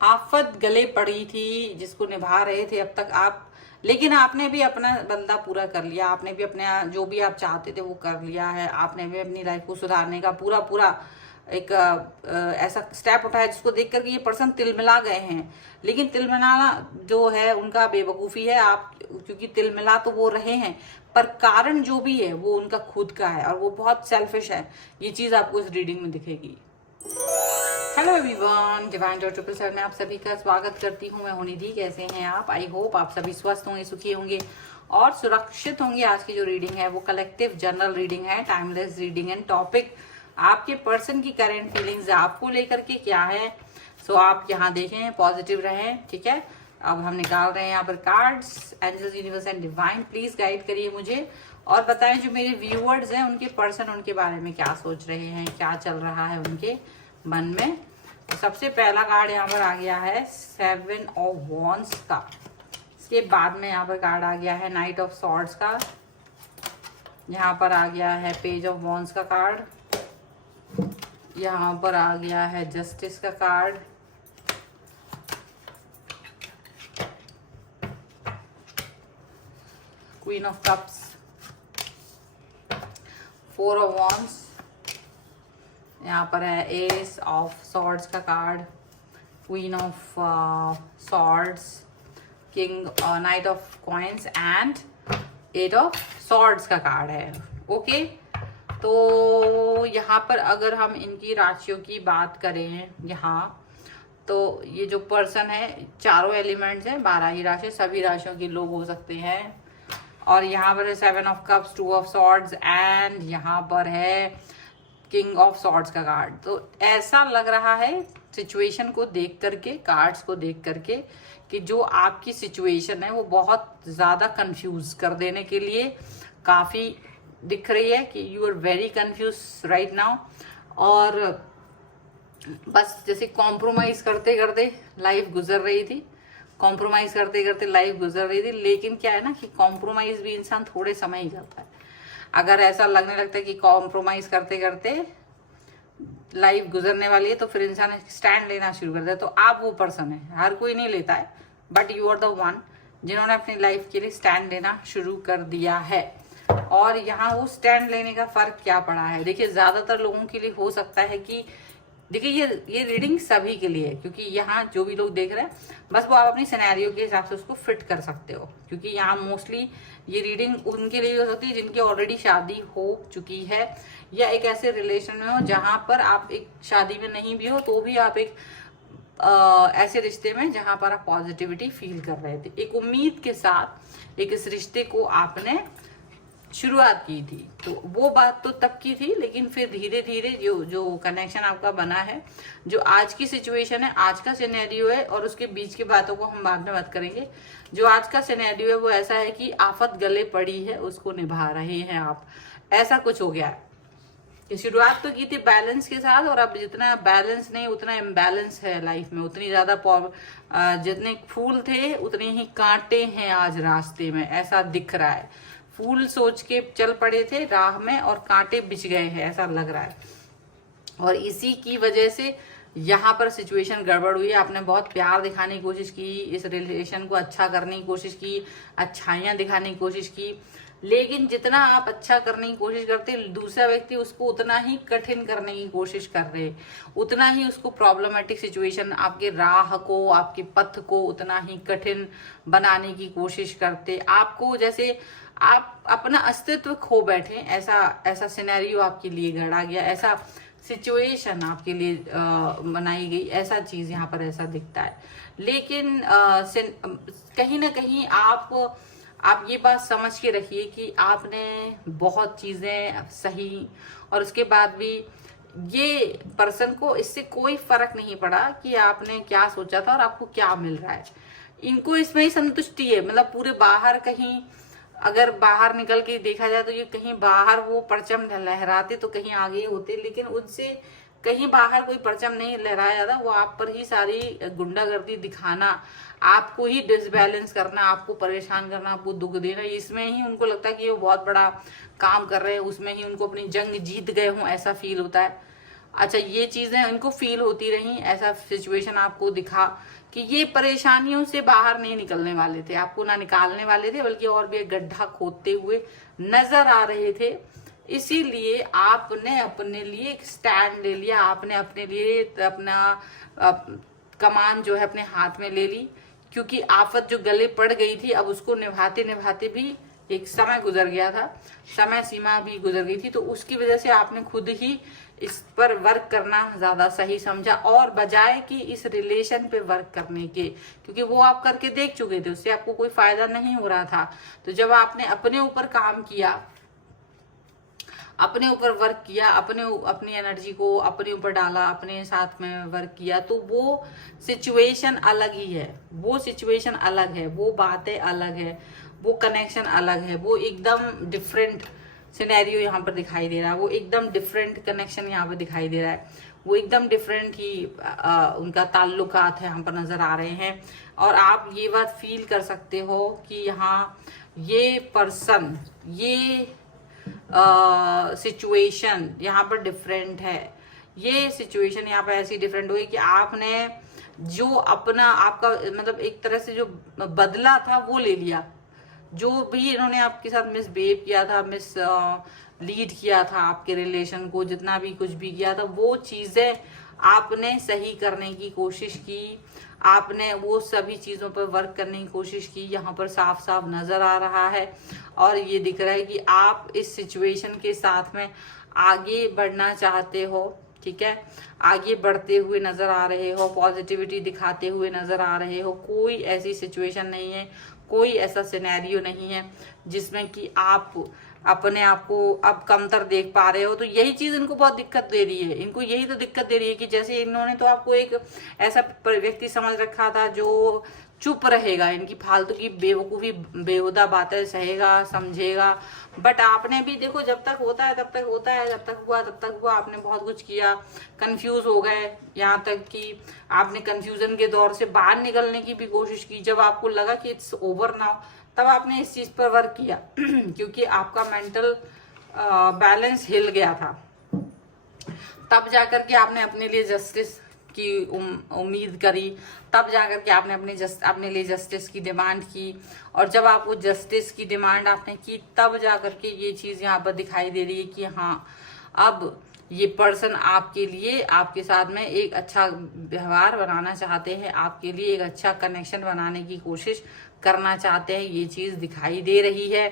आफत गले पड़ी थी जिसको निभा रहे थे अब तक आप, लेकिन आपने भी अपना बंदा पूरा कर लिया, आपने भी अपने जो भी आप चाहते थे वो कर लिया है, आपने भी अपनी लाइफ को सुधारने का पूरा पूरा एक ऐसा स्टेप उठाया जिसको देख करके ये पर्सन तिलमिला गए हैं। लेकिन तिलमिलाना जो है उनका बेवकूफ़ी है, आप क्योंकि तिलमिला तो वो रहे हैं पर कारण जो भी है वो उनका खुद का है और वो बहुत सेल्फिश है। ये चीज़ आपको इस रीडिंग में दिखेगी। Hello everyone, divine dot triple seven में आप सभी का स्वागत करती हूँ। मैं हूं निधि। कैसे हैं आप? आई होप आप सभी स्वस्थ होंगे, सुखी होंगे और सुरक्षित होंगे। आज की जो रीडिंग है वो कलेक्टिव जनरल रीडिंग है, टाइमलेस रीडिंग एंड टॉपिक आपके पर्सन की करेंट फीलिंग्स आपको लेकर के क्या है। सो आप यहाँ देखें, पॉजिटिव रहें, ठीक है। अब हम निकाल रहे हैं यहाँ पर cards. Angels, universe and divine please guide करिए मुझे और बताएं जो मेरे व्यूअर्स हैं उनके पर्सन उनके बारे में क्या सोच रहे हैं, क्या चल रहा है उनके मन में। तो सबसे पहला कार्ड यहाँ पर आ गया है 7 ऑफ वॉन्ड्स का। इसके बाद में यहाँ पर कार्ड आ गया है नाइट ऑफ सॉर्ड्स का। यहाँ पर आ गया है पेज ऑफ वॉन्ड्स का कार्ड। यहाँ पर आ गया है जस्टिस का card. Queen of cups, 4 of wands. यहाँ पर है एस ऑफ सॉर्ड्स का card, queen of swords, king, night of coins and 8 of swords का कार्ड है। ओके, तो यहाँ पर अगर हम इनकी राशियों की बात करें यहाँ, तो ये जो पर्सन है, चारों एलिमेंट्स हैं, 12 ही राशि, सभी राशियों के लोग हो सकते हैं। और यहाँ पर है 7 of cups, 2 of swords and यहाँ पर है किंग ऑफ सॉर्ड्स का कार्ड। तो ऐसा लग रहा है सिचुएशन को देख करके, कार्ड्स को देख करके, कि जो आपकी सिचुएशन है वो बहुत ज़्यादा कंफ्यूज कर देने के लिए काफ़ी दिख रही है कि you are very confuse right now. और बस जैसे कॉम्प्रोमाइज़ करते करते लाइफ गुजर रही थी, कॉम्प्रोमाइज़ करते करते लाइफ गुजर रही थी। लेकिन क्या है ना कि कॉम्प्रोमाइज़ भी इंसान थोड़े समय ही करता है। अगर ऐसा लगने लगता है कि कॉम्प्रोमाइज करते करते लाइफ गुजरने वाली है तो फिर इंसान स्टैंड लेना शुरू करता है। तो आप वो पर्सन है, हर कोई नहीं लेता है, but you are the one जिन्होंने अपनी लाइफ के लिए स्टैंड लेना शुरू कर दिया है। और यहाँ वो स्टैंड लेने का फर्क क्या पड़ा है, देखिए ज्यादातर लोगों के लिए हो सकता है कि देखिए ये रीडिंग सभी के लिए है, क्योंकि यहाँ जो भी लोग देख रहे हैं बस वो आप अपनी सिनेरियो के हिसाब से उसको फिट कर सकते हो। क्योंकि यहाँ मोस्टली ये रीडिंग उनके लिए हो सकती है जिनकी ऑलरेडी शादी हो चुकी है या एक ऐसे रिलेशन में हो जहाँ पर आप एक शादी में नहीं भी हो तो भी आप एक ऐसे रिश्ते में जहाँ पर आप पॉजिटिविटी फील कर रहे थे, एक उम्मीद के साथ एक इस रिश्ते को आपने शुरुआत की थी। तो वो बात तो तब की थी, लेकिन फिर धीरे धीरे जो कनेक्शन आपका बना है, जो आज की सिचुएशन है, आज का सिनेरियो है, और उसके बीच की बातों को हम बाद में बात करेंगे। जो आज का सिनेरियो है वो ऐसा है कि आफत गले पड़ी है, उसको निभा रहे हैं आप, ऐसा कुछ हो गया है। शुरुआत तो की थी बैलेंस के साथ, और अब जितना बैलेंस नहीं उतना इम्बैलेंस है लाइफ में, उतनी ज्यादा जितने फूल थे उतने ही कांटे हैं आज रास्ते में, ऐसा दिख रहा है। फूल सोच के चल पड़े थे राह में और कांटे बिछ गए हैं, ऐसा लग रहा है। और इसी की वजह से यहाँ पर सिचुएशन गड़बड़ हुई है। आपने बहुत प्यार दिखाने की कोशिश की, इस रिलेशन को अच्छा करने की कोशिश की, अच्छाइयाँ दिखाने की कोशिश की, लेकिन जितना आप अच्छा करने की कोशिश करते दूसरा व्यक्ति उसको उतना ही कठिन करने की कोशिश कर रहे, उतना ही उसको प्रॉब्लमेटिक सिचुएशन, आपके राह को, आपके पथ को उतना ही कठिन बनाने की कोशिश करते। आपको जैसे आप अपना अस्तित्व खो बैठे, ऐसा सिनेरियो आपके लिए गढ़ा गया, ऐसा सिचुएशन आपके लिए बनाई गई, ऐसा चीज यहाँ पर ऐसा दिखता है। लेकिन कहीं ना कहीं आप ये बात समझ के रखिए कि आपने बहुत चीजें सही, और उसके बाद भी ये पर्सन को इससे कोई फर्क नहीं पड़ा कि आपने क्या सोचा था और आपको क्या मिल रहा है। इनको इसमें ही संतुष्टि है, मतलब पूरे बाहर कहीं अगर बाहर निकल के देखा जाए तो ये कहीं बाहर वो परचम लहराते तो कहीं आगे होते, लेकिन उनसे कहीं बाहर कोई परचम नहीं लहराया जाता। वो आप पर ही सारी गुंडागर्दी दिखाना, आपको ही डिसबैलेंस करना, आपको परेशान करना, आपको दुख देना, इसमें ही उनको लगता है कि वो बहुत बड़ा काम कर रहे हैं, उसमें ही उनको अपनी जंग जीत गए हों, ऐसा फील होता है। अच्छा, ये चीजें इनको फील होती रही, ऐसा सिचुएशन आपको दिखा कि ये परेशानियों से बाहर नहीं निकलने वाले थे, आपको ना निकालने वाले थे, बल्कि और भी एक गड्ढा खोदते हुए नजर आ रहे थे। इसीलिए आपने अपने लिए एक स्टैंड ले लिया, आपने अपने लिए अपना कमान जो है अपने हाथ में ले ली, क्योंकि आफत जो गले पड़ गई थी, अब उसको निभाते निभाते भी एक समय गुजर गया था, समय सीमा भी गुजर गई थी। तो उसकी वजह से आपने खुद ही इस पर वर्क करना ज्यादा सही समझा, और बजाय कि इस रिलेशन पे वर्क करने के, क्योंकि वो आप करके देख चुके थे, उससे आपको कोई फायदा नहीं हो रहा था। तो जब आपने अपने ऊपर काम किया, अपने ऊपर वर्क किया, अपनी एनर्जी को अपने ऊपर डाला, अपने साथ में वर्क किया, तो वो सिचुएशन अलग ही है, वो सिचुएशन अलग है, वो बातें अलग है, वो कनेक्शन अलग है, वो एकदम डिफरेंट सिनेरियो यहाँ पर दिखाई दे रहा है, वो एकदम डिफरेंट कनेक्शन यहाँ पर दिखाई दे रहा है, वो एकदम डिफरेंट ही उनका ताल्लुकात है यहाँ पर नजर आ रहे हैं। और आप ये बात फील कर सकते हो कि यहाँ ये पर्सन, ये सिचुएशन यहाँ पर डिफरेंट है, ये सिचुएशन यहाँ पर ऐसी डिफरेंट हुई कि आपने जो अपना आपका मतलब एक तरह से जो बदला था वो ले लिया, जो भी इन्होंने आपके साथ मिसबिहेव किया था, लीड किया था आपके रिलेशन को, जितना भी कुछ भी किया था, वो चीजें आपने सही करने की कोशिश की, आपने वो सभी चीजों पर वर्क करने की कोशिश की, यहाँ पर साफ साफ नजर आ रहा है। और ये दिख रहा है कि आप इस सिचुएशन के साथ में आगे बढ़ना चाहते हो, ठीक है, आगे बढ़ते हुए नजर आ रहे हो, पॉजिटिविटी दिखाते हुए नजर आ रहे हो। कोई ऐसी सिचुएशन नहीं है, कोई ऐसा सिनेरियो नहीं है जिसमें कि आप अपने आप को अब कमतर देख पा रहे हो। तो यही चीज इनको बहुत दिक्कत दे रही है, इनको यही तो दिक्कत दे रही है कि जैसे इन्होंने तो आपको एक ऐसा व्यक्ति समझ रखा था जो चुप रहेगा, इनकी फालतू की बेवकूफी बेहुदा बातें सहेगा समझेगा, बट आपने भी देखो, जब तक होता है तब तक होता है, जब तक हुआ तब तक हुआ, आपने बहुत कुछ किया, कंफ्यूज हो गए, यहाँ तक कि आपने कंफ्यूजन के दौर से बाहर निकलने की भी कोशिश की। जब आपको लगा कि इट्स ओवर नाउ, तब आपने इस चीज पर वर्क किया क्योंकि आपका मेंटल बैलेंस हिल गया था। तब जाकर के आपने अपने लिए जस्टिस की उम्मीद करी, तब जाकर के आपने अपने लिए जस्टिस की डिमांड की, और जब आप वो जस्टिस की डिमांड आपने की, तब जाकर के ये चीज यहाँ पर दिखाई दे रही है कि हाँ, अब ये पर्सन आपके लिए, आपके साथ में एक अच्छा व्यवहार बनाना चाहते हैं, आपके लिए एक अच्छा कनेक्शन बनाने की कोशिश करना चाहते हैं, ये चीज दिखाई दे रही है।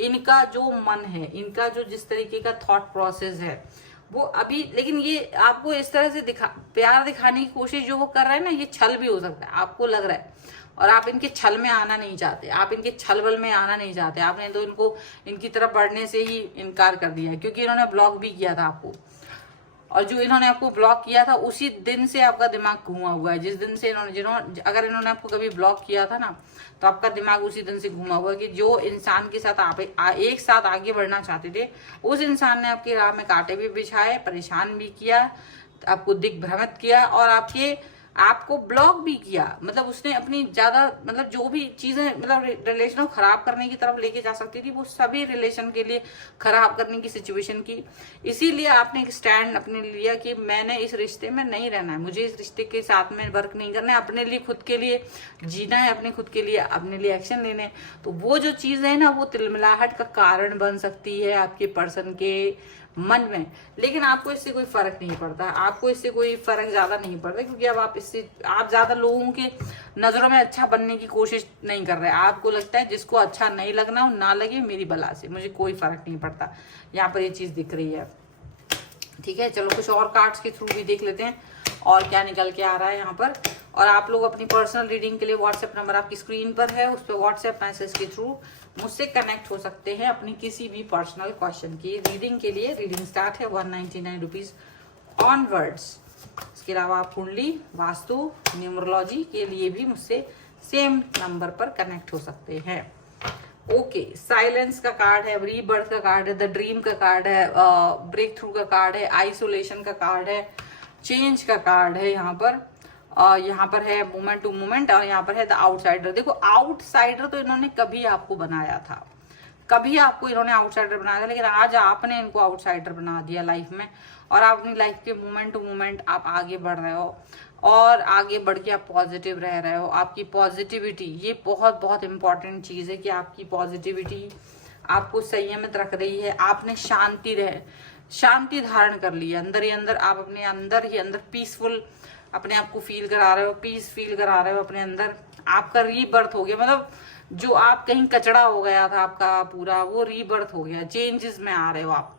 इनका जो मन है, इनका जो जिस तरीके का थॉट प्रोसेस है वो अभी, लेकिन ये आपको इस तरह से प्यार दिखाने की कोशिश जो वो कर रहा है ना, ये छल भी हो सकता है, आपको लग रहा है, और आप इनके छल में आना नहीं चाहते, आप इनके छल बल में आना नहीं चाहते। आपने तो इनको इनकी तरफ बढ़ने से ही इनकार कर दिया है, क्योंकि इन्होंने ब्लॉक भी किया था आपको, और जो इन्होंने आपको ब्लॉक किया था उसी दिन से आपका दिमाग घूमा हुआ है। जिस दिन से अगर इन्होंने आपको कभी ब्लॉक किया था ना, तो आपका दिमाग उसी दिन से घूमा हुआ है कि जो इंसान के साथ आप एक साथ आगे बढ़ना चाहते थे, उस इंसान ने आपकी राह में कांटे भी बिछाए, परेशान भी किया, आपको दिग्भ्रमित किया, और आपको ब्लॉक भी किया। मतलब उसने अपनी ज्यादा, मतलब जो भी चीजें मतलब रिलेशन को खराब करने की तरफ लेके जा सकती थी, वो सभी रिलेशन के लिए खराब करने की सिचुएशन की। इसीलिए आपने एक स्टैंड अपने लिया कि मैंने इस रिश्ते में नहीं रहना है, मुझे इस रिश्ते के साथ में वर्क नहीं करना है, अपने लिए खुद के लिए जीना है, अपने खुद के लिए अपने लिए एक्शन लेने। तो वो जो चीज है ना, वो तिलमिलाहट का कारण बन सकती है आपके पर्सन के मन में, लेकिन आपको इससे कोई फर्क नहीं पड़ता, आपको इससे कोई फर्क ज्यादा नहीं पड़ता, क्योंकि अब आप ज्यादा लोगों के नजरों में अच्छा बनने की कोशिश नहीं कर रहे। आपको लगता है जिसको अच्छा नहीं लगना हो ना लगे, मेरी बला से मुझे कोई फर्क नहीं पड़ता। यहाँ पर ये चीज दिख रही है, ठीक है। चलो कुछ और कार्ड्स के थ्रू भी देख लेते हैं और क्या निकल के आ रहा है यहाँ पर। और आप लोग अपनी पर्सनल रीडिंग के लिए व्हाट्सएप नंबर आपकी स्क्रीन पर है, उस पर व्हाट्सएप मैसेज के थ्रू मुझसे कनेक्ट हो सकते हैं अपनी किसी भी पर्सनल क्वेश्चन की रीडिंग के लिए। रीडिंग स्टार्ट है 199 रुपीज ऑनवर्ड्स। इसके अलावा आप कुंडली, वास्तु, न्यूमरोलॉजी के लिए भी मुझसे सेम नंबर पर कनेक्ट हो सकते हैं। ओके, साइलेंस का कार्ड है, रीबर्थ का कार्ड है, द ड्रीम का कार्ड है, ब्रेक थ्रू का कार्ड है, आइसोलेशन का कार्ड है, चेंज का कार्ड है यहाँ पर है मोमेंट टू मोमेंट, और यहाँ पर है द आउटसाइडर। देखो आउटसाइडर तो इन्होंने कभी आपको बनाया था, कभी आपको इन्होंने आउटसाइडर बनाया था, लेकिन आज आपने इनको आउटसाइडर बना दिया लाइफ में, और आप अपनी लाइफ के मोमेंट टू मोमेंट आप आगे बढ़ रहे हो और आगे बढ़ के आप पॉजिटिव रह रहे हो। आपकी पॉजिटिविटी, ये बहुत बहुत इंपॉर्टेंट चीज़ है कि आपकी पॉजिटिविटी आपको संयमित रख रही है। आपने शांति धारण कर ली है अंदर ही अंदर। आप अपने अंदर ही अंदर पीसफुल अपने आप को फील करा रहे हो, पीस फील करा रहे हो अपने अंदर। आपका रीबर्थ हो गया, मतलब जो आप कहीं कचड़ा हो गया था आपका पूरा, वो रीबर्थ हो गया। चेंजेस में आ रहे हो आप,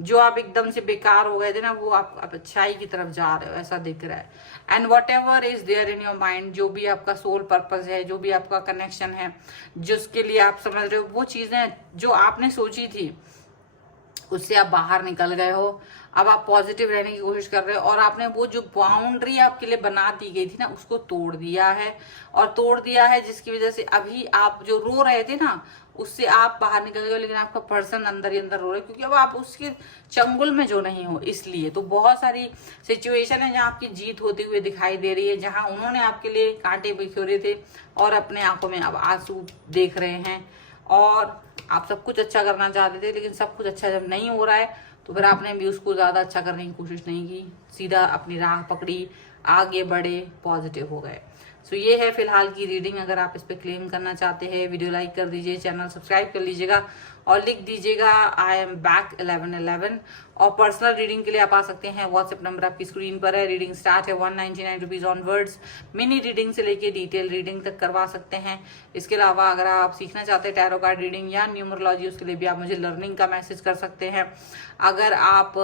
जो आप एकदम से बेकार हो गए थे ना, वो आप अच्छाई की तरफ जा रहे हो, ऐसा दिख रहा है। And whatever is there in your mind, जो भी आपका सोल पर्पस है, जो भी आपका कनेक्शन है, जिसके लिए आप समझ रहे हो, वो चीजें जो आपने सोची थी उससे आप बाहर निकल गए हो। अब आप पॉजिटिव रहने की कोशिश कर रहे हो और आपने वो जो बाउंड्री आपके लिए बना दी गई थी ना, उसको तोड़ दिया है, जिसकी वजह से अभी आप जो रो रहे थे ना, उससे आप बाहर निकल गए। लेकिन आपका पर्सन अंदर ही अंदर रो रहा है, क्योंकि अब आप उसके चंगुल में जो नहीं हो, इसलिए। तो बहुत सारी सिचुएशन है जहाँ आपकी जीत होती हुई दिखाई दे रही है, जहाँ उन्होंने आपके लिए कांटे बिखोरे थे और अपने आंखों में अब आंसू देख रहे हैं। और आप सब कुछ अच्छा करना चाहते थे, लेकिन सब कुछ अच्छा जब नहीं हो रहा है तो फिर आपने भी उसको ज्यादा अच्छा करने की कोशिश नहीं की, सीधा अपनी राह पकड़ी, आगे बढ़े, पॉजिटिव हो गए। सो ये है फिलहाल की रीडिंग। अगर आप इस पे क्लेम करना चाहते हैं, वीडियो लाइक कर दीजिए, चैनल सब्सक्राइब कर लीजिएगा और लिख दीजिएगा आई एम बैक 1111। और पर्सनल रीडिंग के लिए आप आ सकते हैं, व्हाट्सएप नंबर आपकी स्क्रीन पर है। रीडिंग स्टार्ट है 199 रुपीज ऑनवर्ड्स। मिनी रीडिंग से लेके डिटेल रीडिंग तक करवा सकते हैं। इसके अलावा अगर आप सीखना चाहते हैं टैरो कार्ड रीडिंग या न्यूमरोलॉजी, उसके लिए भी आप मुझे लर्निंग का मैसेज कर सकते हैं। अगर आप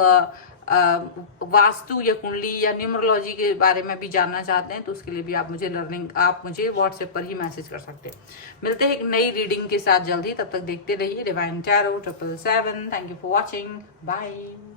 वास्तु या कुंडली या न्यूमरोलॉजी के बारे में भी जानना चाहते हैं तो उसके लिए भी आप मुझे व्हाट्सएप पर ही मैसेज कर सकते हैं। मिलते हैं एक नई रीडिंग के साथ जल्दी, तब तक देखते रहिए divine tarot 777। Thank you for watching, bye.